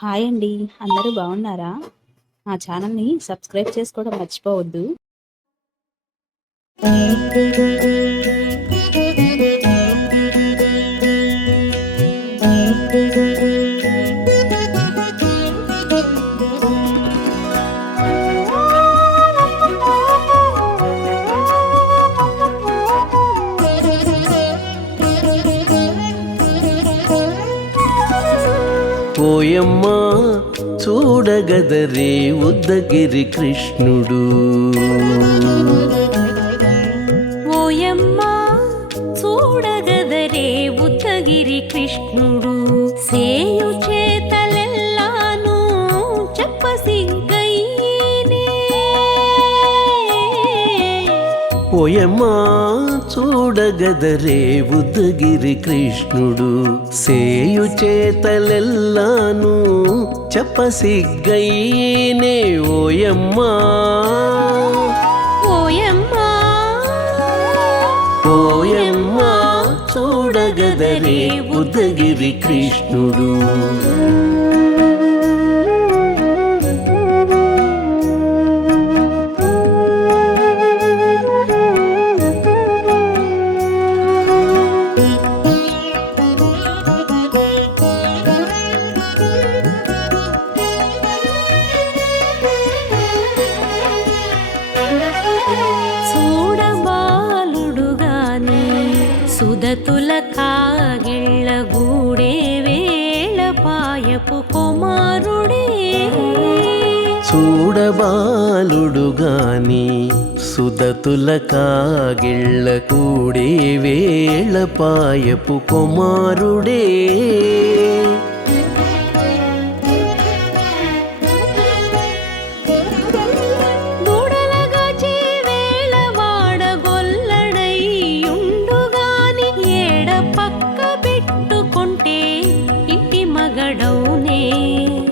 Hi అండి. అందరూ బాగున్నారా? మా ఛానల్‌ని సబ్స్క్రైబ్ చేసుకోవడం మర్చిపోవద్దు. ఓయమ్మా చూడగదరే ఉద్దగిరి కృష్ణుడు. ఓయమ్మా చూడగదరే ఉద్దగిరి కృష్ణుడు. సేయు చేతలెల్లాను చెప్పసిగ్గయ్యేనే. ఓయమ్మా చూడగదరే ఉద్దగిరి కృష్ణుడు. సేయు చేతలెల్లాను చెప్పసిగ్గయ్యేనే. ఓయమ్మా ఓయమ్మా ఓయమ్మా చూడగదరే ఉద్దగిరి కృష్ణుడు. చూడబాలుడుగాని సుదతుల కాగిళ్ళ గూడే వేళ పాయపు కుమారుడే. చూడబాలుడుగాని సుదతుల కాగిళ్ళ కూడే వేళ పాయపు కుమారుడే. దూడలగాచే వేళ వాడగొల్లడయ్యుండుగాని ఏడ పక్క పెట్టుకుంటే ఇంటి మగడౌనే.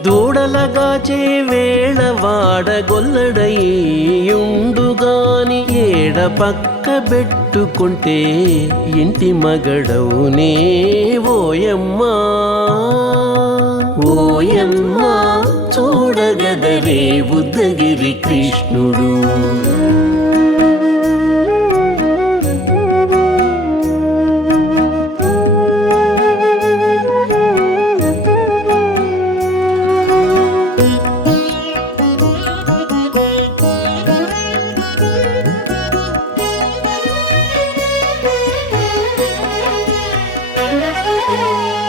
దూడలగాచే వేళ వాడగొల్లడయ్యుండుగాని ఏడ పక్క పెట్టుకుంటే ఇంటి మగడవునే. ఓయమ్మా ఓయమ్మా చూడగదరే ఉద్దగిరి కృష్ణుడు.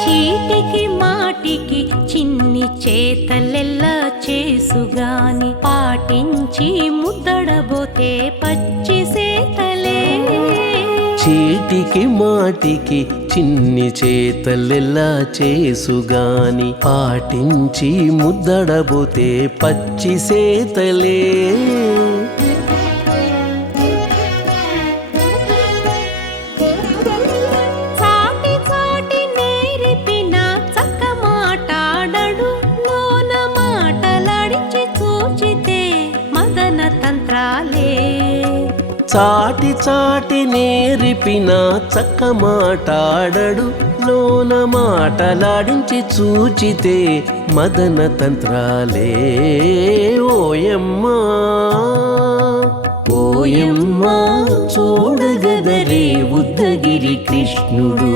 చీటికి మాటికి చిన్ని చేతలెల్లా చేసుగాని పాటించి ముద్దడబోతే పచ్చి సేతలే. చీటికి మాటికి చిన్ని చేతలెల్లా చేసుగాని పాటించి ముద్దడబోతే పచ్చి సేతలే. చాటి చాటి నేరిపిన చక్క మాటాడడు లోన మాటలాడించి చూచితే మదన తంత్రాలే. చాటి చాటి నేరిపిన చక్క మాటాడడు లోన మాటలాడించి చూచితే మదన తంత్రాలే. ఓయమ్మా ఓయమ్మా చూడగదరే ఉద్దగిరి కృష్ణుడు.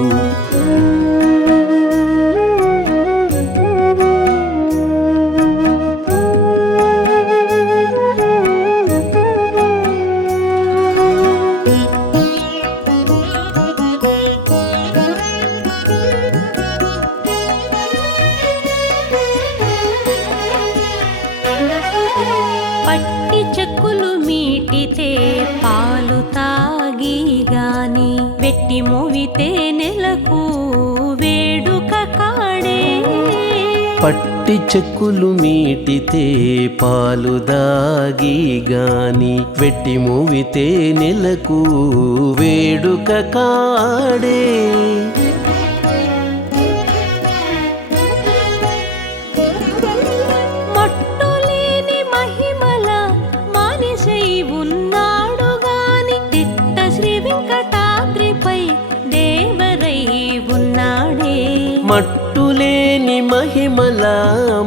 పట్టి చెక్కులు మీటితే పాలు తాగి గాని వెట్టి మోవితే నెలకు వేడుక కాడే. పట్టి చెక్కులు మీటితే పాలు దాగి గాని వెట్టి మూవితే నెలకు వేడుక కాడే. మట్టులేని మహిమల మానిషై ఉన్నాడు గాని తిట్ట శ్రీ వెంకటాద్రిపై దేవరై ఉన్నాడే. మట్టులేని మహిమల నెల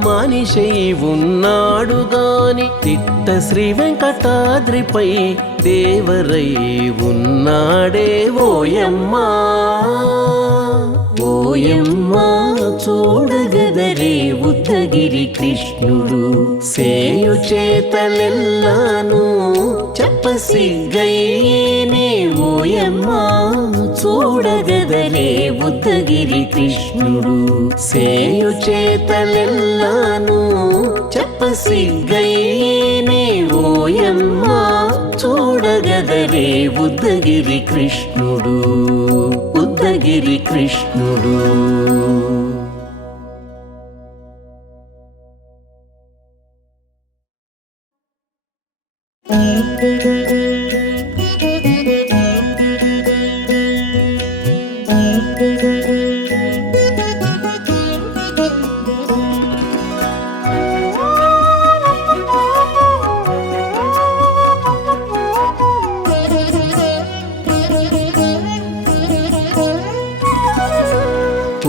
మనిషై ఉన్నాడు గాని తిట్ట శ్రీ వెంకటాద్రిపై దేవరై ఉన్నాడే ఓయమ్మా ఓయమ్మా చూడగదరే ఉద్దగిరి కృష్ణుడు సేయు చేతలెల్లాను చెప్పసిగ్గయ్యేనే ఓయమ్మా చూడగదరే ఉద్దగిరి కృష్ణుడు సేయు చేతలెల్లాను చెప్పసిగ్గయ్యేనే ఓయమ్మా చూడగదరే ఉద్దగిరి కృష్ణుడు ఉద్దగిరి కృష్ణుడు.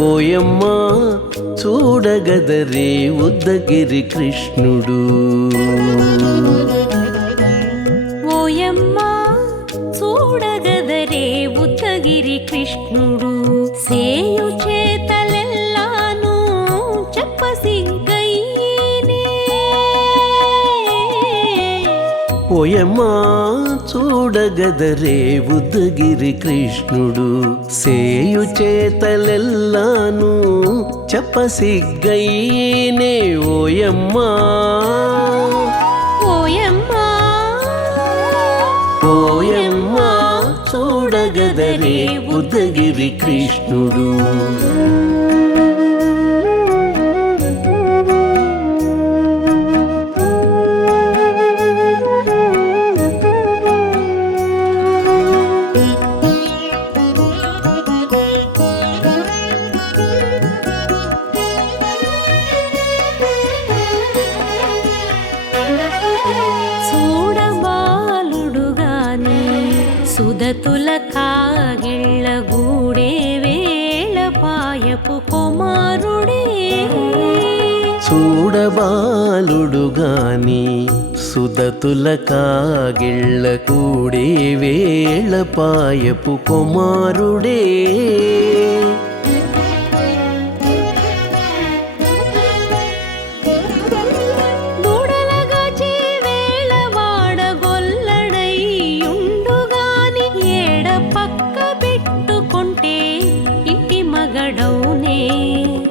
ఓయమ్మా చూడగదరే ఉద్దగిరి కృష్ణుడు ఓయమ్మా చూడగదరే ఉద్దగిరి కృష్ణుడు సేయు చేతలెల్లాను చెప్పసిగ్గయ్యేనే ఓయమ్మా చూడగదరే ఉద్దగిరి కృష్ణుడు సేయు చేతలెల్లాను చెప్పసిగ్గయ్యేనే ఓయమ్మా ఓయమ్మా ఓయమ్మా చూడగదరే ఉద్దగిరి కృష్ణుడు. చూడబాలుడుగాని సుదతుల కాగిళ్ళ గూడే వేళ పాయపు కుమారుడే చూడబాలుడు గాని సుదతుల కాగిళ్ళ కూడే వేళ పాయపు కుమారుడే దూడలగాచే వేళ వాడగొల్లడయ్యుండుగాని ఏడ పక్క పెట్టుకుంటే ఇంటి మగడౌనే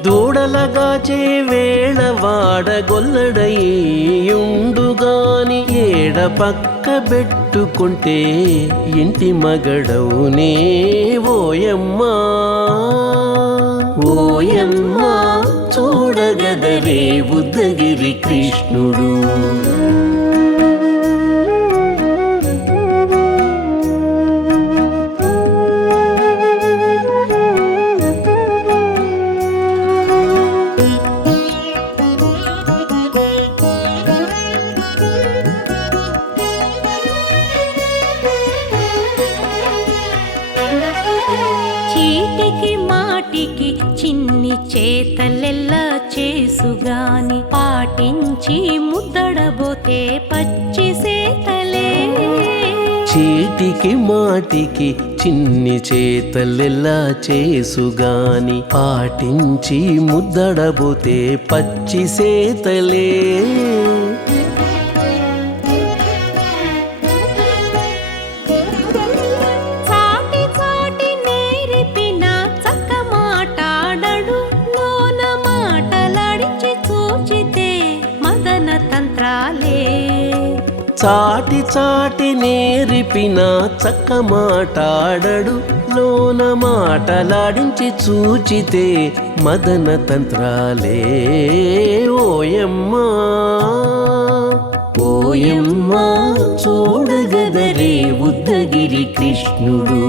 దూడలగాచే వేళ వాడగొల్లడయ్యుండుగాని ఏడ పక్క పెట్టుకుంటే ఇంటి మగడవునే ఓయమ్మా ఓయమ్మా చూడగదరే ఉద్దగిరి కృష్ణుడు. చీటికి మాటికి చిన్ని చేతలెల్లా చేసుగాని పాటించి ముద్దడబోతే పచ్చి సేతలే చీటికి మాటికి చిన్ని చేతలెలా చేసుగాని పాటించి ముద్దడబోతే పచ్చి సేతలే చాటి చాటి నేరిపిన చక్క మాటాడడు లోన మాటలాడించి చూచితే మదన తంత్రాలే చాటి చాటి నేరిపిన చక్క మాటాడడు లోన మాటలాడించి చూచితే మదన తంత్రాలే ఓయమ్మా ఓయమ్మా చూడగదరే ఉద్దగిరి కృష్ణుడు.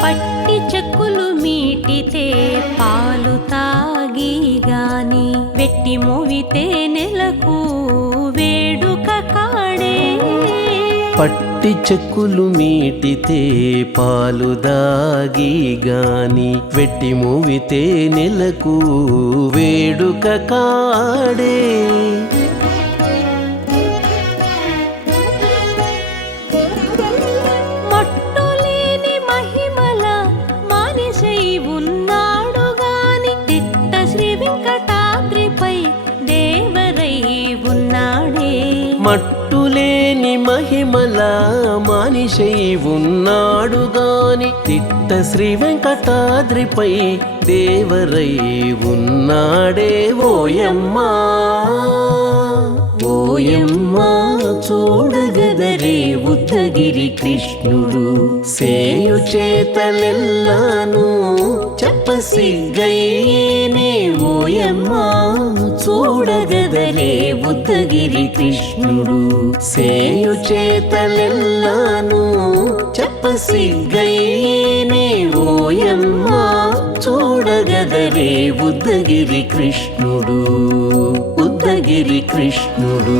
పట్టి చెక్కులు మీటితే పాలు తాగి గాని వెట్టి మోవితే నెలకు వేడుక కాడే పట్టి చెక్కులు మీటితే పాలు దాగి గాని వెట్టి మూవితే నెలకు వేడుక కాడే మట్టులేని మహిమల మానిషై ఉన్నాడు గాని తిట్ట శ్రీ వెంకటాద్రిపై దేవరై ఉన్నాడే మట్టులేని మహిమల మానిషై ఉన్నాడు గాని తిట్ట శ్రీ వెంకటాద్రిపై దేవరై ఉన్నాడే ఓయమ్మా ఓయమ్మా చూడగదరే ఉద్దగిరి కృష్ణుడు సేయు చేతలెల్లాను చెప్పసిగ్గయ్యేనే ఓయమ్మా చూడగదరే ఉద్దగిరి కృష్ణుడు సేయు చేతలెల్లాను చెప్పసిగ్గయ్యేనే ఓయమ్మా చూడగదరే ఉద్దగిరి కృష్ణుడు ఉద్దగిరి కృష్ణుడు